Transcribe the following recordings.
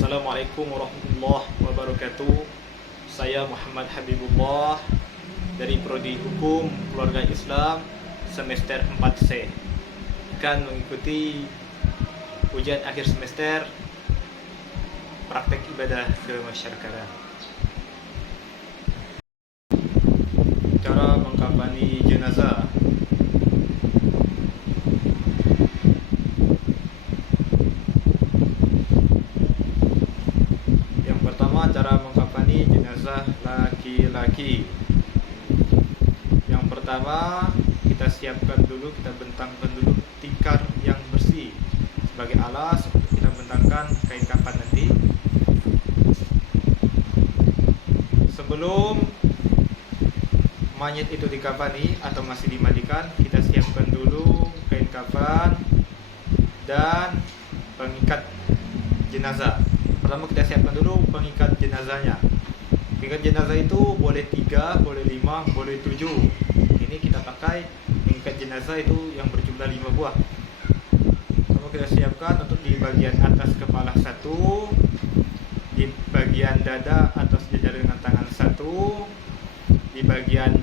Assalamualaikum warahmatullahi wabarakatuh. Saya Muhammad Habibullah dari Prodi Hukum Keluarga Islam semester 4C, akan mengikuti ujian akhir semester praktek ibadah kemasyarakatan. Cara mengkafani jenazah. Yang pertama, cara mengkafani jenazah laki-laki. Yang pertama, kita siapkan dulu, kita bentangkan dulu tikar yang bersih sebagai alas untuk kita bentangkan kain kafan nanti. Sebelum mayat itu dikafani atau masih dimandikan, kita siapkan dulu kain kafan dan pengikat jenazah. Pertama kita siapkan dulu pengikat jenazahnya. Pengikat jenazah itu boleh 3, boleh 5, boleh 7. Ini kita pakai pengikat jenazah itu yang berjumlah 5 buah. Pertama kita siapkan untuk di bagian atas kepala 1, di bagian dada atau sejajar dengan tangan 1, di bagian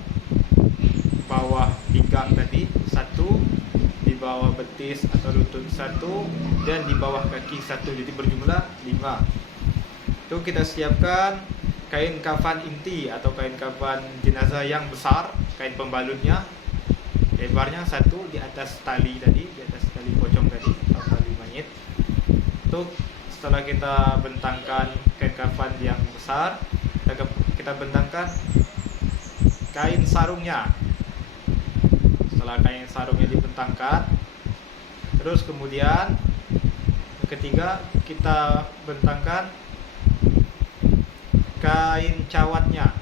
bawah pinggang tadi 1, di bawah betis atau lutut 1, dan di bawah kaki 1. Jadi berjumlah 5. Itu kita siapkan kain kafan inti atau kain kafan jenazah yang besar, kain pembalutnya lebarnya 1 di atas tali tadi, di atas tali pocong tadi atau tali mayit. Itu setelah kita bentangkan kain kafan yang besar, kita bentangkan kain sarungnya. Setelah kain sarungnya dibentangkan, terus kemudian ketiga kita bentangkan kain cawatnya.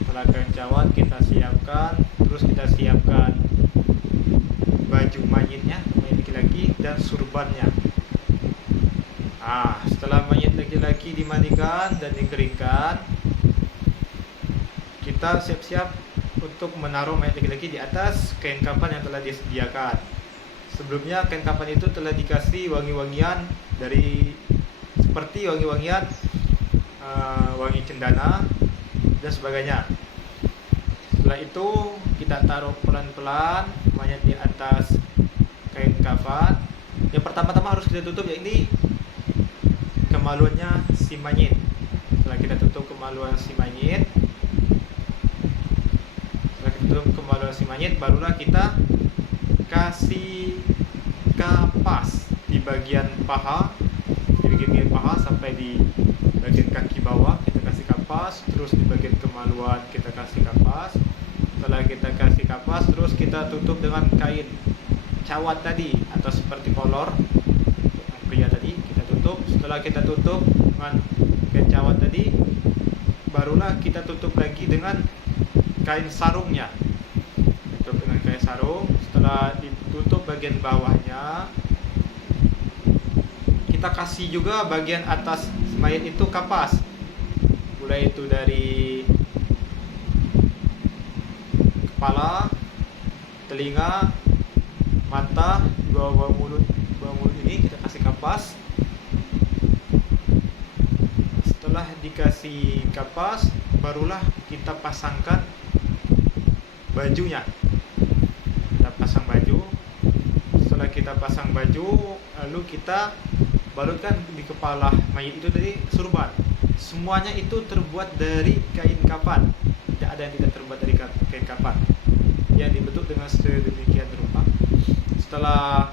Setelah kain cawat kita siapkan, terus kita siapkan baju mayitnya, mayit laki-laki, dan surbannya. Setelah mayit laki-laki dimandikan dan dikeringkan, kita siap-siap untuk menaruh mayat laki-laki di atas kain kafan yang telah disediakan. Sebelumnya kain kafan itu telah dikasih wangi-wangian seperti wangi-wangian wangi cendana dan sebagainya. Setelah itu kita taruh pelan-pelan mayat di atas kain kafan. Yang pertama-tama harus kita tutup, yakni kemaluannya si mayit. Setelah kita tutup kemaluan si mayit, barulah kita kasih kapas di bagian paha, sampai di bagian kaki bawah kita kasih kapas, terus di bagian kemaluan kita kasih kapas. Setelah kita kasih kapas, terus kita tutup dengan kain cawat tadi atau seperti kolor yang pria tadi kita tutup. Setelah kita tutup dengan kain cawat tadi, barulah kita tutup lagi dengan kain sarungnya. Tutup dengan kain sarung. Setelah ditutup bagian bawahnya, kita kasih juga bagian atas mayat itu kapas, mulai itu dari kepala, telinga, mata, bawah mulut ini kita kasih kapas. Setelah dikasih kapas, barulah kita pasangkan bajunya. Kita pasang baju. Setelah kita pasang baju, lalu kita balutkan di kepala mayit itu dari surban. Semuanya itu terbuat dari kain kafan. Tidak ada yang tidak terbuat dari kain kafan, yang dibentuk dengan sedemikian rupa. Setelah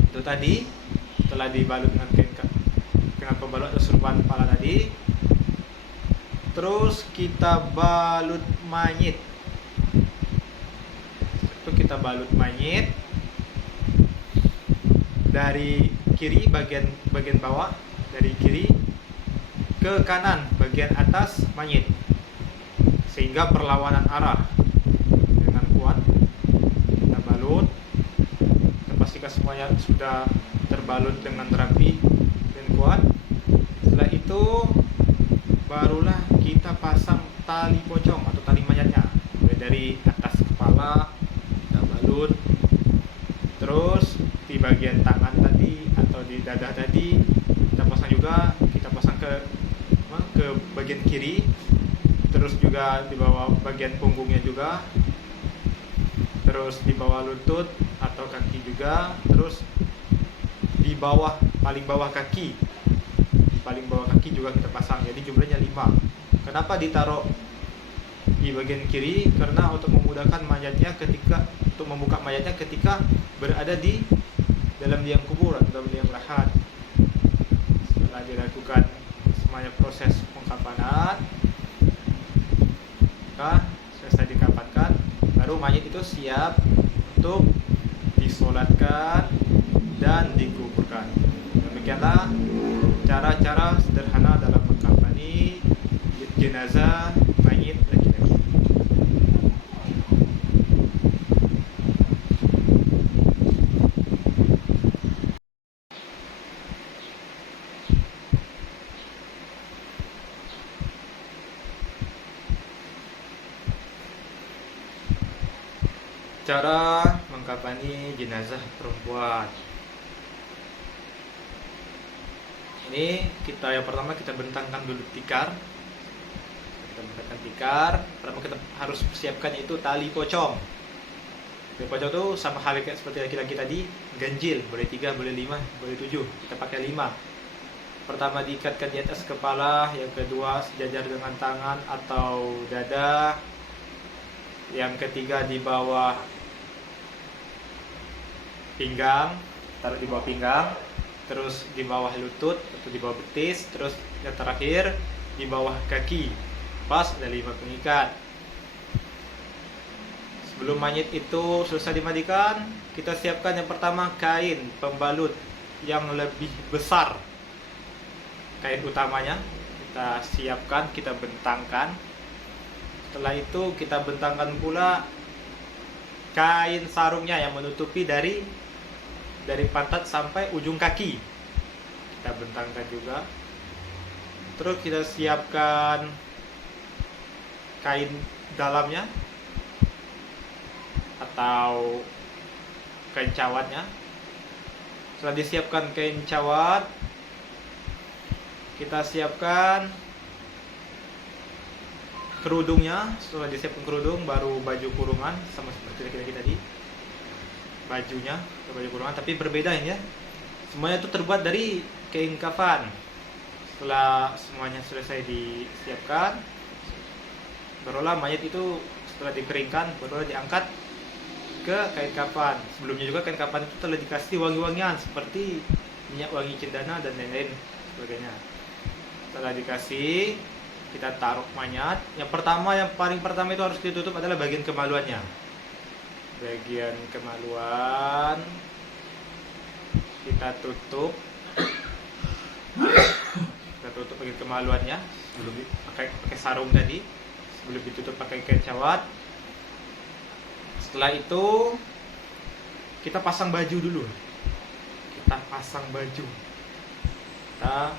itu tadi, setelah dibalut dengan pembalut atau surban kepala tadi, terus kita balut mayit. Itu kita balut mayit dari kiri bagian bawah, dari kiri ke kanan bagian atas mayit, sehingga perlawanan arah. Dengan kuat kita balut, kita pastikan semuanya sudah terbalut dengan rapi dan kuat. Setelah itu barulah kita pasang tali pocong atau tali mayatnya, mulai dari atas kepala kita balut, terus di bagian tangan tadi atau di dada tadi juga kita pasang ke bagian kiri, terus juga di bawah bagian punggungnya juga, terus di bawah lutut atau kaki juga, terus di bawah, paling bawah kaki, di paling bawah kaki juga kita pasang. Jadi jumlahnya 5. Kenapa ditaruh di bagian kiri? Karena untuk memudahkan mayatnya untuk membuka mayatnya ketika berada di dalam liang kubur atau dalam liang lahat. Setelah dilakukan semuanya proses pengkafanan, maka selesai dikafankan, baru mayat itu siap untuk disolatkan dan dikuburkan. Demikianlah cara-cara sederhana dalam mengkafani jenazah mayit laki-laki. Cara mengkafani jenazah perempuan. Ini yang pertama kita bentangkan dulu tikar. Kita bentangkan tikar. Pertama kita harus persiapkan yaitu tali pocong. Tali pocong itu sama halnya seperti laki-laki tadi, ganjil, boleh 3, boleh 5, boleh 7. Kita pakai 5. Pertama diikatkan di atas kepala, yang kedua sejajar dengan tangan atau dada, yang ketiga di bawah pinggang, taruh di bawah pinggang, terus di bawah lutut atau di bawah betis, terus yang terakhir di bawah kaki. Pas ada 5 pengikat. Sebelum mayat itu selesai dimandikan, kita siapkan yang pertama kain pembalut yang lebih besar. Kain utamanya kita siapkan, kita bentangkan. Setelah itu kita bentangkan pula kain sarungnya yang menutupi dari pantat sampai ujung kaki. Kita bentangkan juga. Terus kita siapkan kain dalamnya atau kain cawatnya. Setelah disiapkan kain cawat, kita siapkan kerudungnya. Setelah disiapkan kerudung, baru baju kurungan sama seperti laki-laki tadi. Bajunya baju kurungan, tapi berbeda ini ya. Semuanya itu terbuat dari kain kafan. Setelah semuanya selesai disiapkan, barulah mayat itu setelah dikeringkan, barulah diangkat ke kain kafan. Sebelumnya juga kain kafan itu telah dikasih wangi-wangian seperti minyak wangi cendana dan lain-lain sebagainya. Setelah dikasih, kita taruh mayat. Yang paling pertama itu harus ditutup adalah bagian kemaluannya. Bagian kemaluan kita tutup. Kita tutup bagian kemaluannya sebelum pakai sarung tadi, sebelum ditutup pakai kain cawat. Setelah itu kita pasang baju dulu. Kita pasang baju. Kita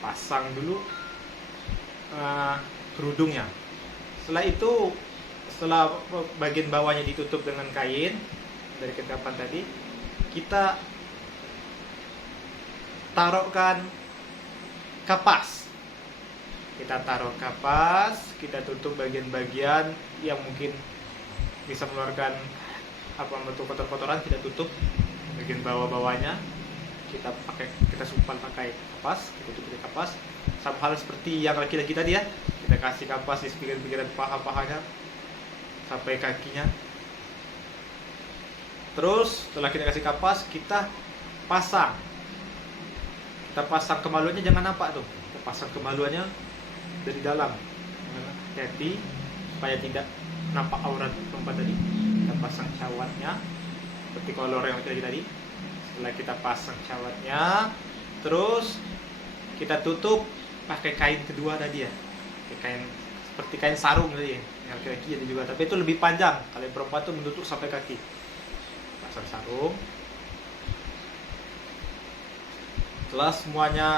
pasang dulu kerudungnya. Setelah bagian bawahnya ditutup dengan kain dari kekapan tadi, kita taruhkan kapas. Kita taruh kapas, kita tutup bagian-bagian yang mungkin bisa mengeluarkan bentuk kotor-kotoran, kita tutup bagian bawah-bawahnya. Kita sumpal pakai kapas, kita tutup pakai kapas. Sama hal seperti yang laki-laki tadi ya, kita kasih kapas di pinggiran paha-pahanya sampai kakinya. Terus setelah kita kasih kapas, kita pasang kemaluannya, jangan nampak tuh. Kita pasang kemaluannya dari dalam, hati-hati supaya tidak nampak aurat perempuan tadi. Kita pasang cawatnya seperti kolor yang tadi. Setelah kita pasang cawatnya, terus kita tutup pakai kain kedua tadi ya, kain seperti kain sarung tadi ya. Yang laki-laki ada juga, tapi itu lebih panjang. Kalau yang perempuan tuh menutup sampai kaki. Pasang sarung. Setelah semuanya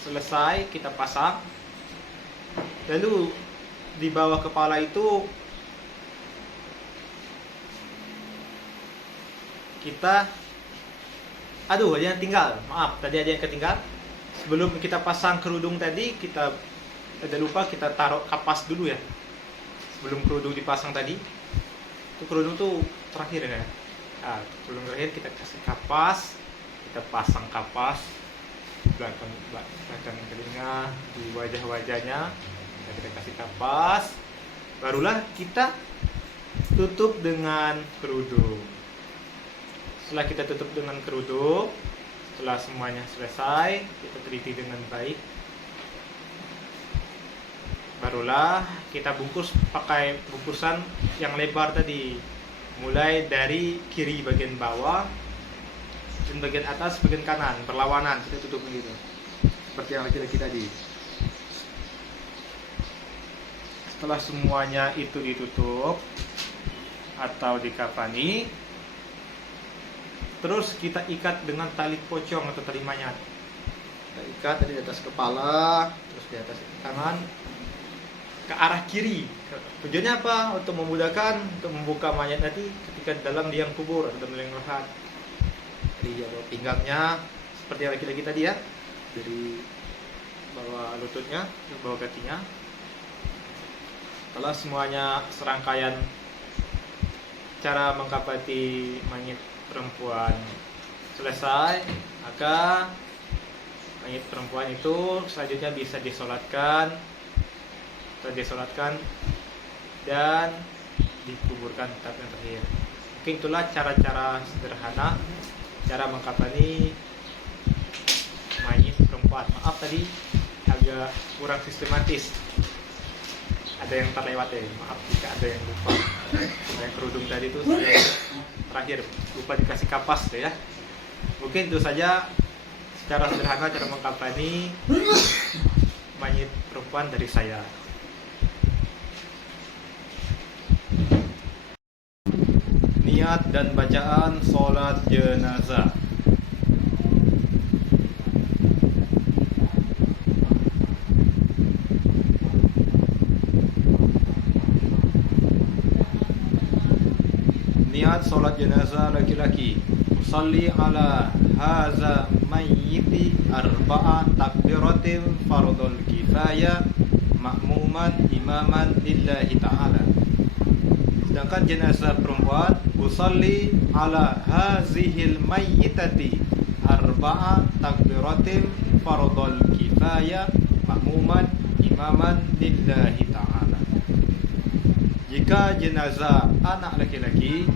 selesai, kita pasang. Lalu di bawah kepala itu kita Aduh, ada yang tinggal. Maaf, tadi ada yang ketinggal. Sebelum kita pasang kerudung tadi, kita ada lupa kita taruh kapas dulu ya. Sebelum kerudung dipasang tadi, itu kerudung tuh terakhir ya. Nah, kerudung terakhir kita kasih kapas, kita pasang kapas belakang telinga, di wajah-wajahnya, kita kasih kapas. Barulah kita tutup dengan kerudung. Setelah kita tutup dengan kerudung, setelah semuanya selesai, kita teliti dengan baik. Barulah kita bungkus pakai bungkusan yang lebar tadi. Mulai dari kiri bagian bawah dan bagian atas bagian kanan, berlawanan, kita tutup begitu. Seperti yang laki-laki tadi. Setelah semuanya itu ditutup atau dikafani, terus kita ikat dengan tali pocong atau tali manyat. Kita ikat dari atas kepala, terus di atas tangan ke arah kiri. Tujuannya apa? Untuk memudahkan, untuk membuka mayat nanti ketika dalam liang kubur atau dalam liang lahat. Jadi bawah pinggangnya seperti yang laki-laki tadi ya, dari bawah lututnya ke bawah kakinya. Setelah semuanya serangkaian cara mengkafani mayat perempuan selesai, maka mayat perempuan itu selanjutnya bisa disolatkan dan dikuburkan tempat yang terakhir. Mungkin itulah cara-cara sederhana cara mengkafani mayat perempuan. Maaf tadi agak kurang sistematis, ada yang terlewat ya, maaf jika ada yang lupa. Yang kerudung tadi itu terakhir lupa dikasih kapas ya. Mungkin itu saja secara sederhana cara mengkafani mayat perempuan dari saya. Niat dan bacaan sholat jenazah. Niat sholat jenazah laki-laki. Usalli ala haza mayyiti arba'a takbiratin fardul kifayah ma'muman imaman lillahi ta'ala. Sedangkan jenazah perempuan, usalli ala hazihil mayyitati arba'a takbiratin fardul kifayah ma'muman imaman lillahi ta'ala. Jika jenazah anak laki-laki,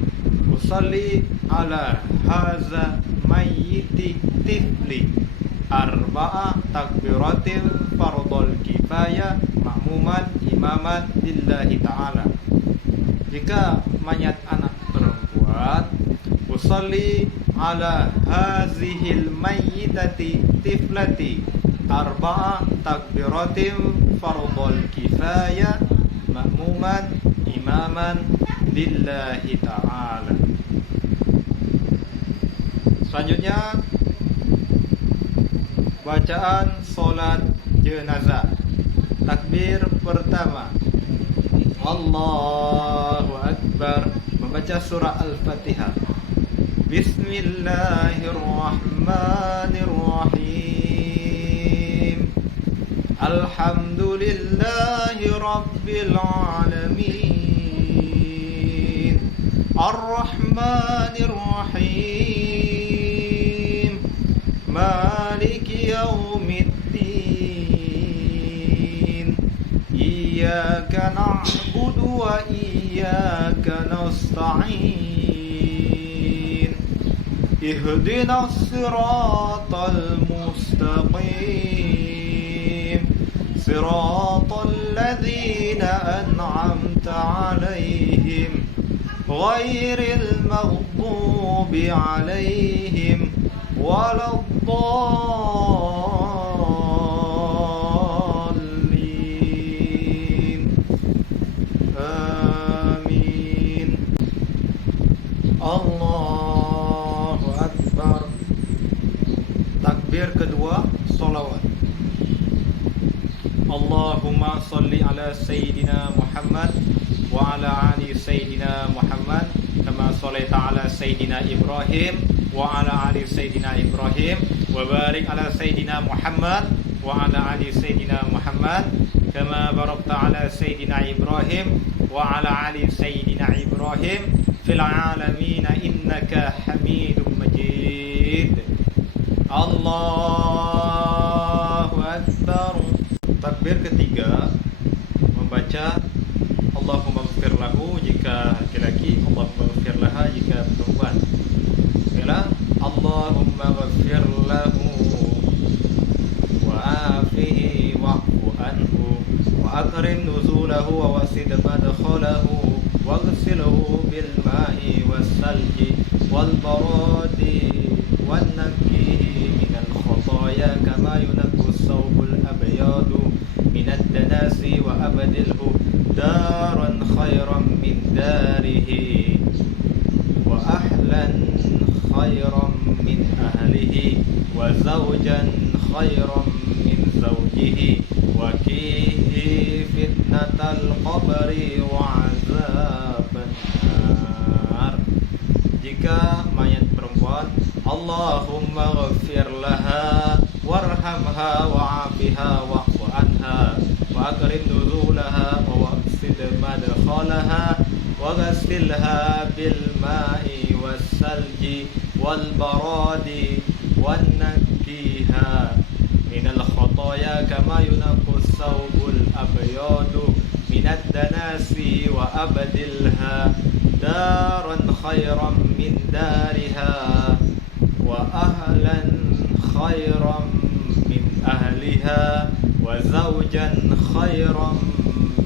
usalli ala haza mayyiti tifli arba'a takbiratin fardul kifayah ma'muman imaman lillahi ta'ala. Jika mayat anak perempuan, usalli ala hazihil mayyitati tiflati arba'a takbiratin fardul kifayah ma'muman imaman lillahi ta'ala. Selanjutnya bacaan solat jenazah. Takbir pertama, Allahu Akbar, membaca surah Al-Fatihah. Bismillahirrahmanirrahim. Alhamdulillahi Rabbil Alamin. Ar-Rahmanirrahim. Maliki Yaumiddin. Iyyaka na'budu wa iyyaka nasta'in. Ihdinas siratal mustaqim. Siratal ladzina an'amta 'alaihim ghairil maghdubi 'alaihim waladdallin. Amin. Allahu Akbar. Takbir kedua, salawat. Allahumma salli ala Sayyidina Muhammad wa ala ali Sayyidina Muhammad kama sallaita ala Sayyidina Ibrahim wa ala ali Sayyidina Ibrahim wa barik ala Sayyidina Muhammad wa ala ali Sayyidina Muhammad kama barakta ala Sayyidina Ibrahim wa ala ali Sayyidina Ibrahim fil alamin innaka Hamidum Majid. Allahu Akbar. Takbir ketiga membaca Allahumma ighfir lahu jika laki-laki, Allahumma ighfir laha jika perempuan. Bila Allahumma ighfir lahu wa afihi wa'fu anhu wa akrim nuzulahu wa wasid madkhalahu waghsilhu bil ma'i was salji wal baradi wan nakkihi minal khotaya kama yunqas thawbul abyadu minad danasi wa abdilhu daran khairan min darihi wa ahlan khairan min ahlihi wa zawjan khairan min zawjihi wa kihi fitnatal qabri wa azaban nar. Jika mayat perempuan, Allahumma ghafir laha warhamha wa'afiha wa'fu anha wa akrim nuzulaha wa waqsid madkhalaha wa ghassilha bil ma'i was salji wal baradi wan nakkiha minal khotaya kama yunqas thawbul abyadu minad danasi wa abdilha daran khairan min dariha wa ahlan khairan min ahliha wa zawjan khairan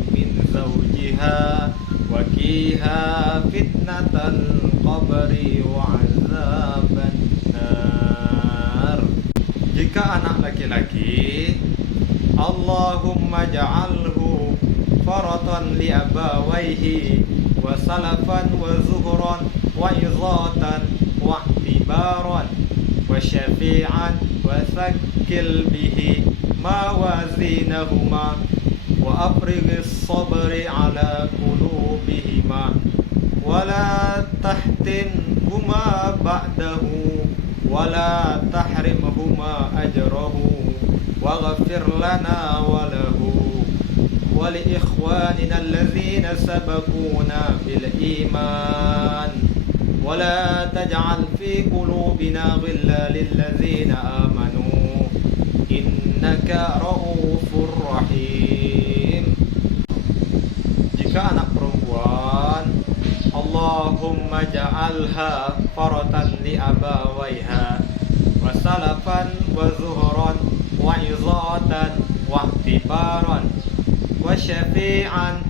min zawjiha wa kiha fitnatal qabri wa azaban nar. Jika anak laki-laki, Allahumma ja'alhu faratan li abawaihi wa salafan wa zuhran wa izatan wa ihtibaran wa syafi'an wa thakkil bihi mawazinahuma wa afrighis sabri ala qulubihima wa la tahtinhuma ba'dahu wa la tahrimhuma ajrahu wa ghafir lana wa lahu wa li ikhwanina alladhina sabaquna bil iman wa la taj'al fi qulubina ghillan lil ladzina amanu innaka raufur rahim. Jika anak perempuan, Allahumma ja'alha faratan li abawaiha wa salafan wa zuhran wa izatan wa ihtibaran wa syafi'an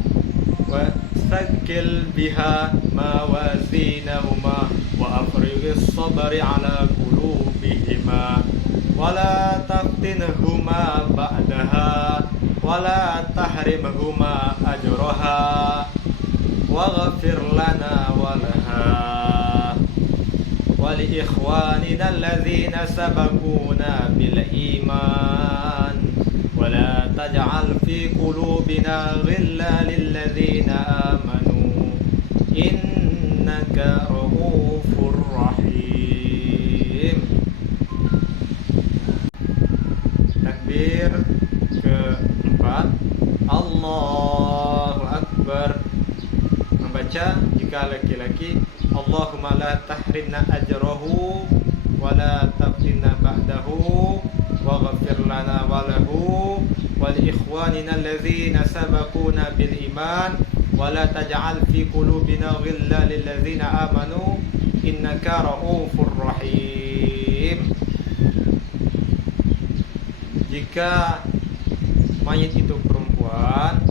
wa thakkil biha mawazinahuma wa afrighis sabri ala qulubihima wa la taftinhuma ba'daha wa la tahrimhuma ajraha wa ghafir lana wa laha wa li ikhwanina alladhina sabaquna bil iman wa la taj'al fi qulubina ghillan lil ladzina amanu innaka raufur rahim. Takbir keempat, Allahu Akbar. Membaca jika laki-laki, Allahumma la tahrimna ajrahu wa la taftinna ba'dahu wa ghafir lana wa lahu wa li ikhwanina alladzina sabaquna bil iman wa la taj'al fi qulubina ghillan lil ladzina amanu innaka raufur rahim. Jika mayit itu perempuan,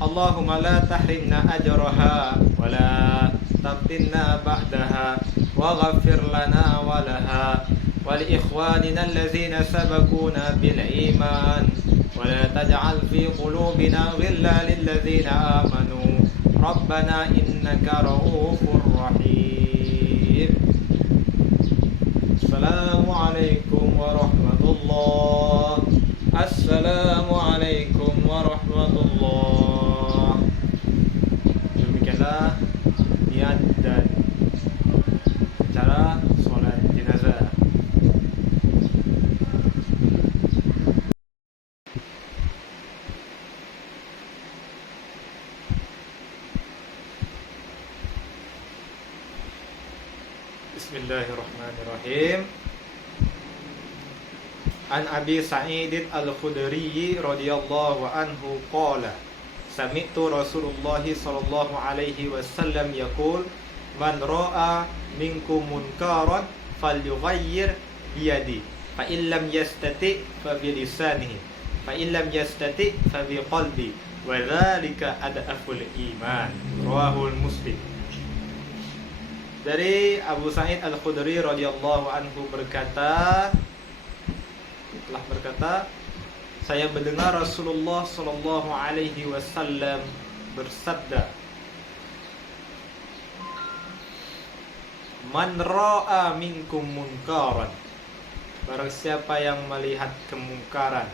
Allahumma la tahrimna ajraha wa la taftinna ba'daha wa ghafir lana wa laha wa li ikhwanina alladzina sabaquna bil iman wa la taj'al fi qulubina ghillan lil ladzina amanu rabbana innaka raufur rahim. Assalamualaikum warahmatullahi. Assalamualaikum warahmatullahi. Demikianlah niat dan cara sholat Bismillahirrahmanirrahim. An Abi Sa'id Al-Khudri radhiyallahu anhu qala sami'tu Rasulullah sallallahu alaihi wasallam yaqul man ra'a minkum munkaran falyughayyir biyadi fa illam yastati fa bi lisanihi fa illam yastati fa bi qalbi wa dzalika adaful iman. Rawahul Muslim. Dari Abu Sa'id Al-Khudri radhiyallahu anhu berkata, saya mendengar Rasulullah sallallahu alaihi wasallam bersabda, man ra'a minkum munkaran, barang siapa yang melihat kemungkaran,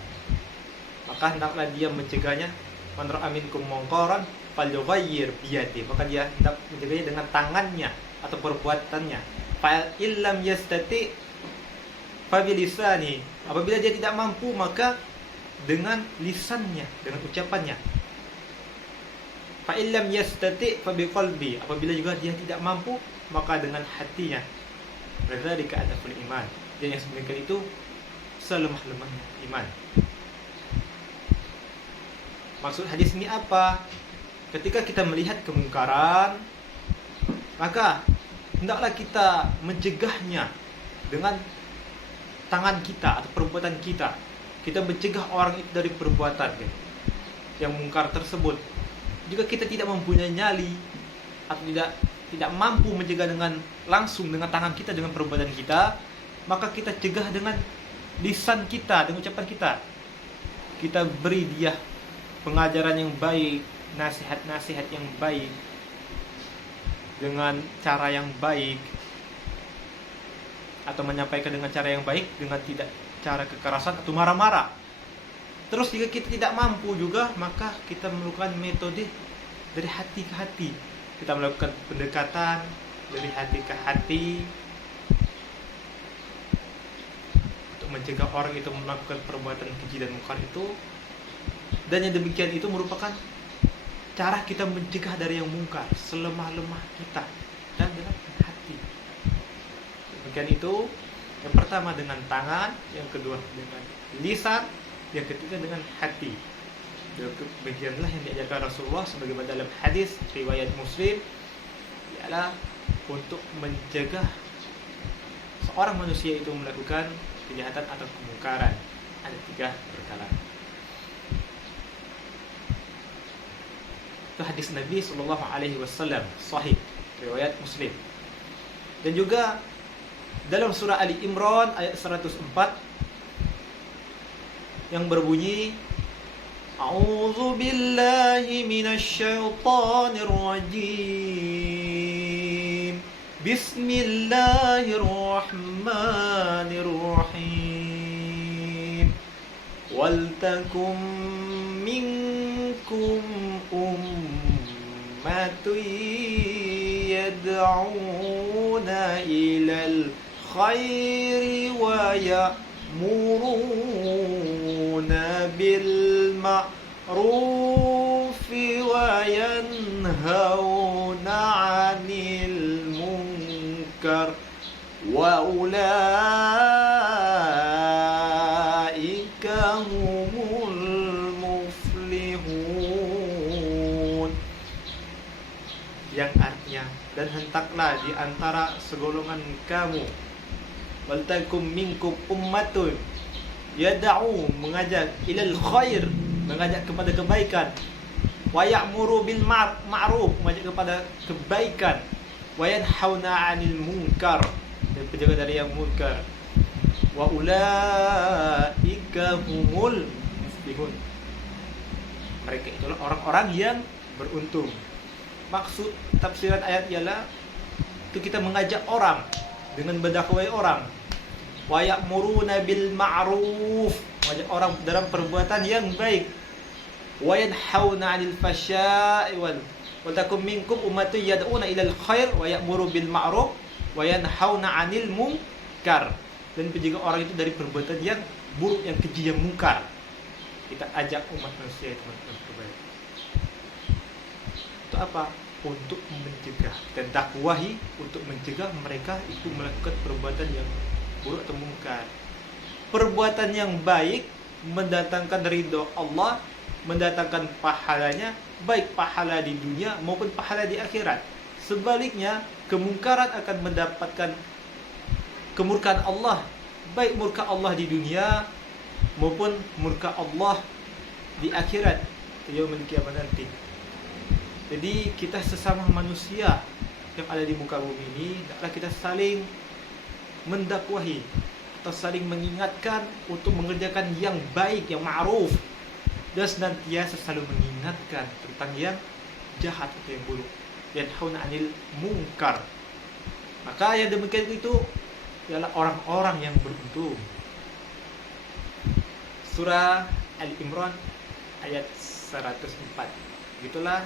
maka hendaklah dia mencegahnya. Man ra'a minkum munkaran falyughayyir biyadihi, maka dia hendak mencegahnya dengan tangannya atau perbuatannya. Fa illam yastati fa bilisani, apabila dia tidak mampu maka dengan lisannya, dengan ucapannya. Fa illam yastati fa biqalbi, apabila juga dia tidak mampu maka dengan hatinya. Berarti adaful iman. Dan yang sebenarnya itu selemah-lemahnya iman. Maksud hadis ini apa? Ketika kita melihat kemungkaran, maka hendaklah kita mencegahnya dengan tangan kita atau perbuatan kita. Kita mencegah orang itu dari perbuatan yang mungkar tersebut. Jika kita tidak mempunyai nyali atau tidak mampu mencegah dengan langsung dengan tangan kita, dengan perbuatan kita, maka kita cegah dengan lisan kita, dengan ucapan kita. Kita beri dia pengajaran yang baik, nasihat-nasihat yang baik, dengan cara yang baik, atau menyampaikan dengan cara yang baik, dengan tidak cara kekerasan atau marah-marah. Terus jika kita tidak mampu juga, maka kita melakukan metode dari hati ke hati. Kita melakukan pendekatan dari hati ke hati untuk mencegah orang itu melakukan perbuatan keji dan mungkar itu. Dan yang demikian itu merupakan cara kita mencegah dari yang mungkar selemah-lemah kita dan dengan hati. Demikian itu, yang pertama dengan tangan, yang kedua dengan lisan, yang ketiga dengan hati. Demikianlah yang diajarkan Rasulullah sebagaimana dalam hadis riwayat Muslim, ialah untuk mencegah seorang manusia itu melakukan kejahatan atau kemungkaran. Ada 3 perkara. Itu hadis Nabi sallallahu alaihi wasallam sahih riwayat Muslim. Dan juga dalam surah Ali Imran ayat 104 yang berbunyi, A'udzu billahi minasy syaithanir rajim. Bismillahirrahmanirrahim. Wal takum minkum ummatun yad'una ilal khairi wa ya'muruna bil ma'rufi wa yanhauna 'anil munkar wa ulaika humul muflihun. Yang artinya, dan hentaklah di antara segolongan kamu, wal takum minkum ummatun, yad'u, mengajak, ilal khair, mengajak kepada kebaikan, wa ya'muru bil ma'ruf, mengajak kepada kebaikan, wa yanhauna 'anil munkar, dan penjaga dari yang munkar, wa ulaika humul muflihun. Mereka itulah orang-orang yang beruntung. Maksud tafsiran ayat ialah itu kita mengajak orang dengan berdakwai orang, wa ya'muruna bil ma'ruf, mengajak orang dalam perbuatan yang baik, wa yanhauna 'anil fasya'i wal takum minkum ummatun yad'una ilal khair wa ya'muru bil ma'ruf wa yanhauna 'anil munkar, dan penjaga orang itu dari perbuatan yang buruk, yang keji, yang mungkar. Kita ajak umat manusia itu melakukan kebaikan. Itu apa? untuk mencegah, dan dakwahi untuk mencegah mereka itu melakukan perbuatan yang buruk atau mungkar. Perbuatan yang baik mendatangkan ridho Allah, mendatangkan pahalanya, baik pahala di dunia maupun pahala di akhirat. Sebaliknya, kemungkaran akan mendapatkan kemurkaan Allah, baik murka Allah di dunia maupun murka Allah di akhirat yaumul kiamat nanti. Jadi kita sesama manusia yang ada di muka bumi ini, hendaklah kita saling mendakwahi atau saling mengingatkan untuk mengerjakan yang baik, yang ma'ruf, dan senantiasa selalu mengingatkan tentang yang jahat atau yang buruk, yanhauna 'anil munkar. Maka yang demikian itu ialah orang-orang yang beruntung. Surah Al-Imran ayat 104. Begitulah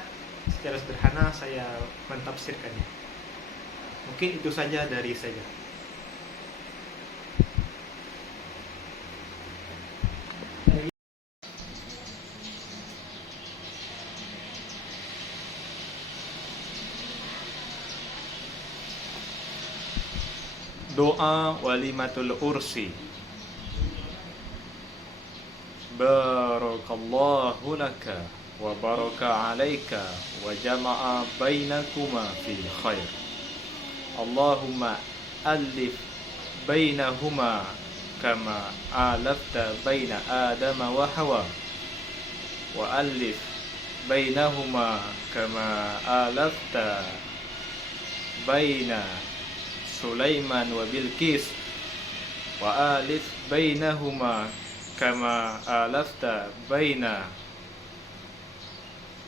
secara sederhana saya mentafsirkannya. Mungkin itu saja dari saya. Doa walimatul ursi. Barakallahu laka wa baraka alaika wa jama'a bainakuma fi khair. Allahumma alif bainahuma kama alafta baina Adama wa Hawa, wa alif bainahuma kama alafta baina Sulaiman wa Bilqis, wa alif bainahuma kama alafta baina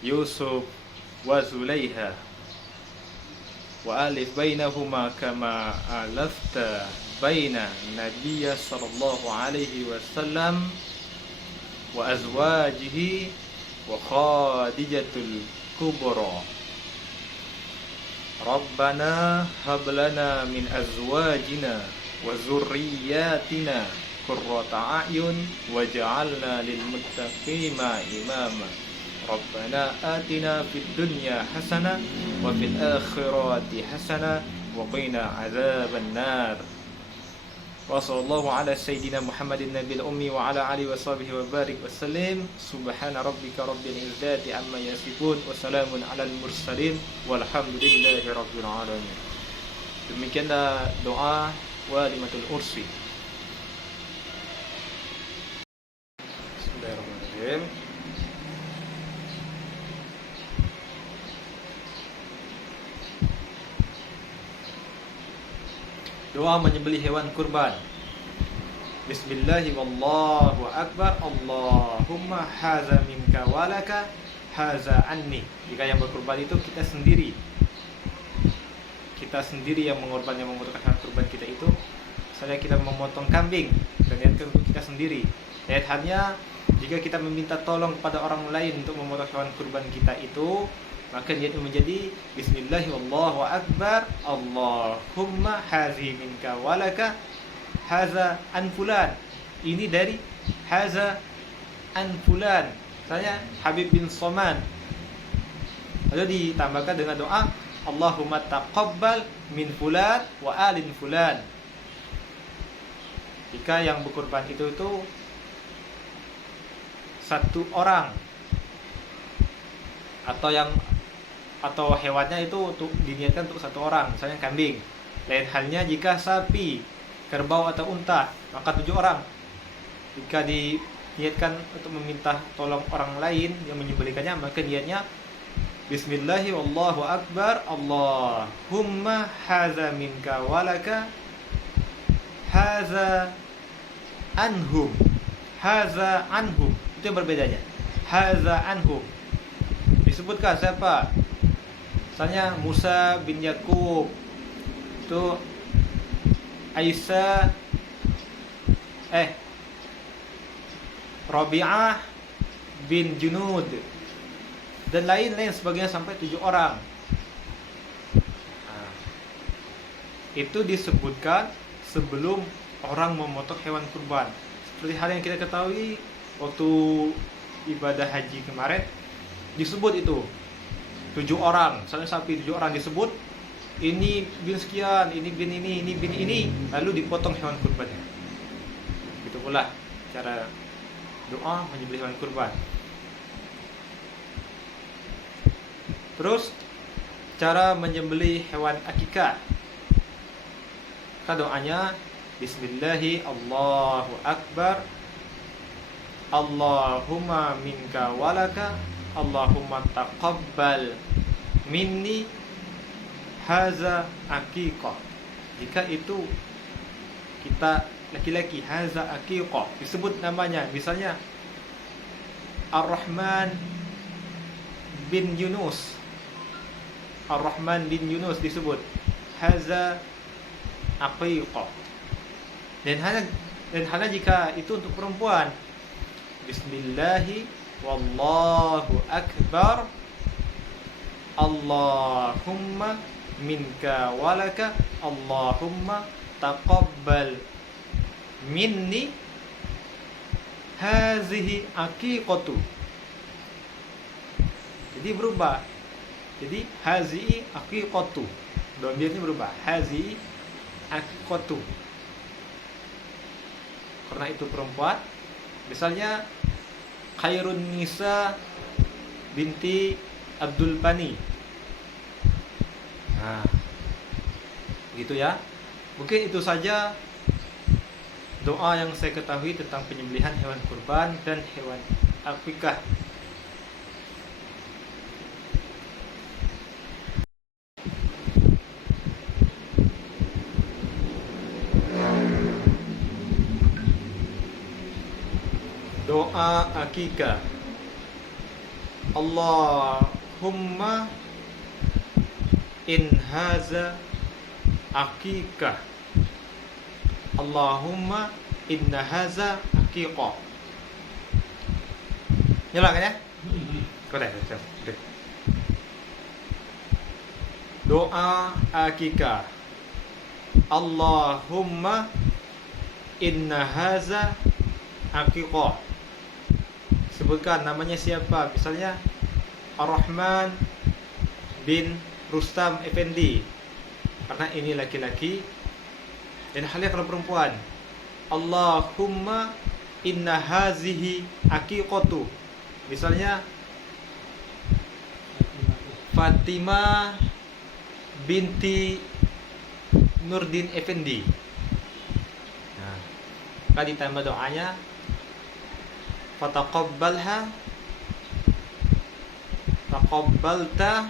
Yusuf wa Zulaiha, wa alif bainahuma kama alafta baina Nabiyya sallallahu alaihi wasallam wa azwajihi wa Khadijatul Kubra. Rabbana hab lana min azwajina wa zurriyyatina qurrata a'yun waj'alna lil muttaqina imama. Rabbana atina fid dunya hasanah wa fil akhirati hasanah wa qina adzaban nar. Wa sallallahu ala sayyidina Muhammadin nabiyil ummi wa ala alihi wa sahbihi wa barik wa sallim. Subhana rabbika rabbil izzati amma yasifun wa salamun alal mursalin walhamdulillahi rabbil alamin. Demikianlah doa walimatul ursi. Bismillahirrahmanirrahim. Doa menyembelih hewan kurban. Bismillahi wallahu akbar. Allahumma haza minka walaka haza anni. Jika yang berkurban itu kita sendiri yang mengorban, yang memotong hewan kurban kita itu, misalnya kita memotong kambing dan niatkan untuk kita sendiri. Lain halnya jika kita meminta tolong kepada orang lain untuk memotong hewan kurban kita itu, maka niatnya menjadi Bismillahi wallahu akbar. Allahumma hazi minka walaka haza an fulan. Ini dari haza an fulan, saya Habib bin Soman. Lalu ditambahkan dengan doa Allahumma taqabbal min fulan wa alin fulan. Jika yang berkurban itu satu orang atau hewannya itu untuk diniatkan untuk satu orang, misalnya kambing. Lain halnya jika sapi, kerbau atau unta, maka 7 orang. Jika diniatkan untuk meminta tolong orang lain yang menyembelihkannya, maka niatnya Bismillahi wallahu akbar. Allahumma haza minka walaka haza anhum. Haza anhum, itu yang berbedanya. Haza anhum disebutkan siapa? Misalnya Musa bin Yakub, itu Aisyah, Rabi'ah bin Junud, dan lain-lain sebagainya sampai 7 orang. Itu disebutkan sebelum orang memotong hewan kurban. Seperti hal yang kita ketahui waktu ibadah haji kemarin disebut itu 7 orang, misalnya sapi 7 orang disebut, ini bin sekian, ini bin ini, lalu dipotong hewan kurbannya. Itu pula cara doa menyembelih hewan kurban. Terus cara menyembelih hewan akikah. Maka doanya Bismillahi Allahu Akbar, Allahumma minka walaka, Allahumma taqabbal minni haza aqiqah. Jika itu kita laki-laki, haza aqiqah, disebut namanya, misalnya Ar-Rahman bin Yunus, Ar-Rahman bin Yunus disebut haza aqiqah. Dan hanya jika itu untuk perempuan, Bismillahi wallahu akbar, Allahumma minka walaka, Allahumma taqabbal minni hazihi aqiqatu. Jadi berubah. Jadi hazihi aqiqatu. Dhamirnya berubah. Hazihi aqiqatu. Karena itu perempuan. Misalnya Khairun Nisa binti Abdul Bani. Nah, gitu ya. Mungkin itu saja doa yang saya ketahui tentang penyembelihan hewan kurban dan hewan akikah. Doa akikah. Allahumma in haza akikah, Allahumma inna haza aqiqah. Nhớ kan ya? Có thể được. Doa akikah. Allahumma inna haza aqiqah. Sebutkan namanya siapa, misalnya Ar-Rahman bin Rustam Effendi, karena ini laki-laki. Dan halnya kalau perempuan, Allahumma inna hazihi aqiqatu, misalnya Fatimah binti Nurdin Effendi. Nah, maka ditambah doanya fataqabbalha, taqabbalta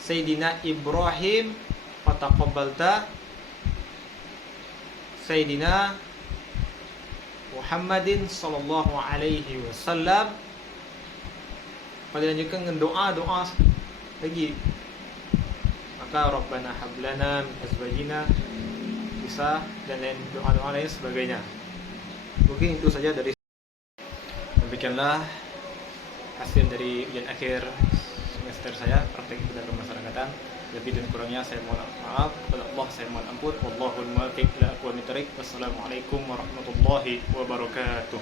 Sayyidina Ibrahim, fataqabbalta Sayyidina Muhammadin sallallahu alaihi wasallam. Pada lanjutkan dengan doa-doa lagi. Maka Rabbana hablana min azwajina, bisa, dan lain doa-doa lain sebagainya. Mungkin itu saja dari. Demikianlah hasil dari ujian akhir semester saya, praktek ibadah kemasyarakatan. Lebih dan kurangnya saya mohon maaf, kepada Allah saya mohon ampun. Wallahul muwaffiq ila aqwamit thoriq. Wassalamualaikum warahmatullahi wabarakatuh.